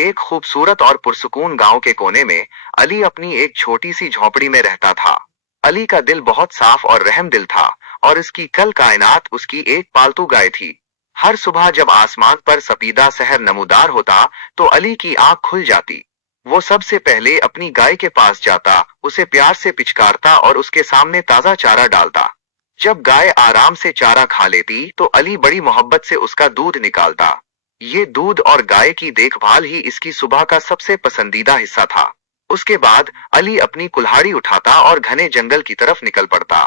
एक खूबसूरत और पुरसुकून गांव के कोने में अली अपनी एक छोटी सी झोपड़ी में रहता था। अली का दिल बहुत साफ और रहमदिल था, और इसकी कल कायनात उसकी एक पालतू गाय थी। हर सुबह जब आसमान पर सफीदा सहर नमूदार होता, तो अली की आंख खुल जाती। वो सबसे पहले अपनी गाय के पास जाता, उसे प्यार से पिचकारता और उसके सामने ताजा चारा डालता। जब गाय आराम से चारा खा लेती, तो अली बड़ी मोहब्बत से उसका दूध निकालता। ये दूध और गाय की देखभाल ही इसकी सुबह का सबसे पसंदीदा हिस्सा था। उसके बाद अली अपनी कुल्हाड़ी उठाता और घने जंगल की तरफ निकल पड़ता।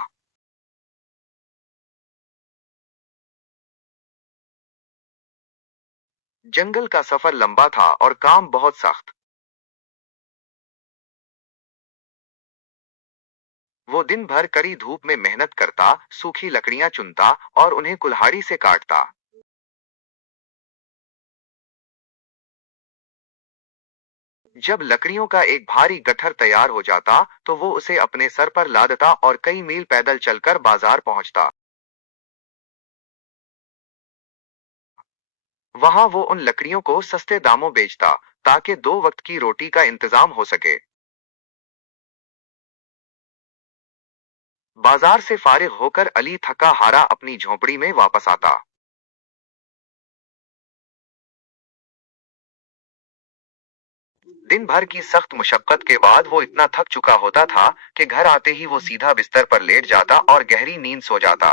जंगल का सफर लंबा था और काम बहुत सख्त। वो दिन भर कड़ी धूप में मेहनत करता, सूखी लकड़ियां चुनता और उन्हें कुल्हाड़ी से काटता। जब लकड़ियों का एक भारी गट्ठर तैयार हो जाता, तो वो उसे अपने सर पर लादता और कई मील पैदल चलकर बाजार पहुंचता। वहां वो उन लकड़ियों को सस्ते दामों बेचता, ताकि दो वक्त की रोटी का इंतजाम हो सके। बाजार से फारिग होकर अली थका हारा अपनी झोंपड़ी में वापस आता। दिन भर की सख्त मुशक्कत के बाद वो इतना थक चुका होता था कि घर आते ही वो सीधा बिस्तर पर लेट जाता और गहरी नींद सो जाता।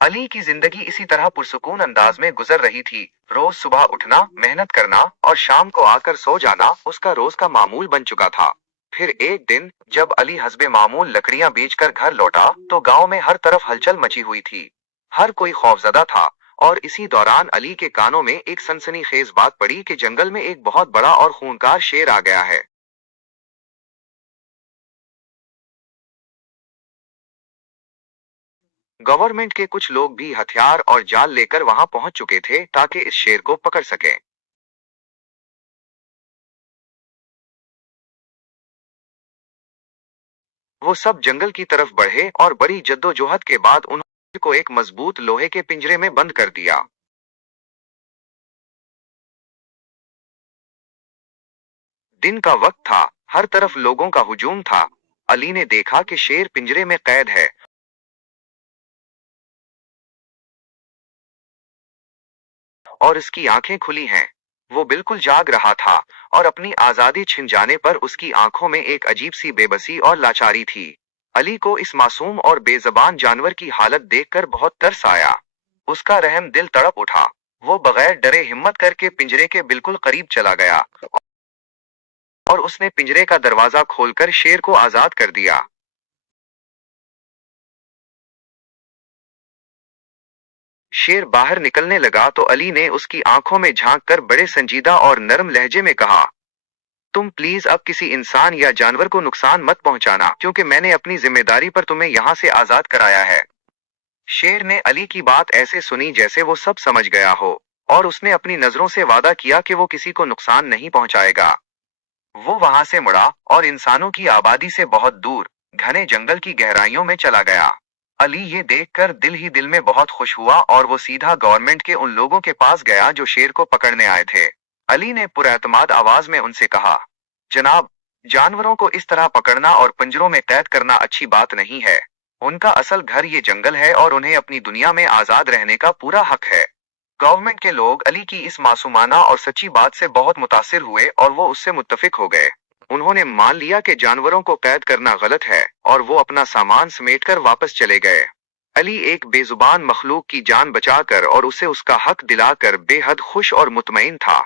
अली की जिंदगी इसी तरह पुरसुकून अंदाज में गुजर रही थी। रोज सुबह उठना, मेहनत करना और शाम को आकर सो जाना उसका रोज का मामूल बन चुका था। फिर एक दिन जब अली हस्बे मामूल लकड़ियां बेचकर घर लौटा, तो गांव में हर तरफ हलचल मची हुई थी। हर कोई खौफजदा था, और इसी दौरान अली के कानों में एक सनसनीखेज बात पड़ी कि जंगल में एक बहुत बड़ा और खूंखार शेर आ गया है। गवर्नमेंट के कुछ लोग भी हथियार और जाल लेकर वहां पहुंच चुके थे, ताकि इस शेर को पकड़ सके। वो सब जंगल की तरफ बढ़े और बड़ी जद्दोजहद के बाद उन्होंने को एक मजबूत लोहे के पिंजरे में बंद कर दिया। दिन का वक्त था, हर तरफ लोगों का हुजूम था। अली ने देखा कि शेर पिंजरे में कैद है, और इसकी आंखें खुली हैं। वो बिल्कुल जाग रहा था, और अपनी आजादी छिन जाने पर उसकी आंखों में एक अजीब सी बेबसी और लाचारी थी। अली को इस मासूम और बेजबान जानवर की हालत देखकर बहुत तरस आया। उसका रहम दिल तड़प उठा। वो बगैर डरे हिम्मत करके पिंजरे के बिल्कुल करीब चला गया, और उसने पिंजरे का दरवाजा खोलकर शेर को आजाद कर दिया। शेर बाहर निकलने लगा तो अली ने उसकी आंखों में झांक कर बड़े संजीदा और नरम लहजे में कहा, तुम प्लीज अब किसी इंसान या जानवर को नुकसान मत पहुंचाना, क्योंकि मैंने अपनी जिम्मेदारी पर तुम्हें यहाँ से आजाद कराया है। शेर ने अली की बात ऐसे सुनी जैसे वो सब समझ गया हो, और उसने अपनी नजरों से वादा किया कि वो किसी को नुकसान नहीं पहुंचाएगा। वो वहां से मुड़ा और इंसानों की आबादी से बहुत दूर घने जंगल की गहराइयों में चला गया। अली ये देखकर दिल ही दिल में बहुत खुश हुआ, और वो सीधा गवर्नमेंट के उन लोगों के पास गया जो शेर को पकड़ने आए थे। अली ने पुरएतमाद आवाज में उनसे कहा, जनाब, जानवरों को इस तरह पकड़ना और पिंजरों में कैद करना अच्छी बात नहीं है। उनका असल घर ये जंगल है, और उन्हें अपनी दुनिया में आजाद रहने का पूरा हक है। गवर्नमेंट के लोग अली की इस मासूमाना और सच्ची बात से बहुत मुतासिर हुए, और वो उससे मुत्तफिक हो गए। उन्होंने मान लिया कि जानवरों को कैद करना गलत है, और वो अपना सामान समेटकर वापस चले गए। अली एक बेजुबान मखलूक की जान बचाकर और उसे उसका हक दिलाकर बेहद खुश और मुतमईन था।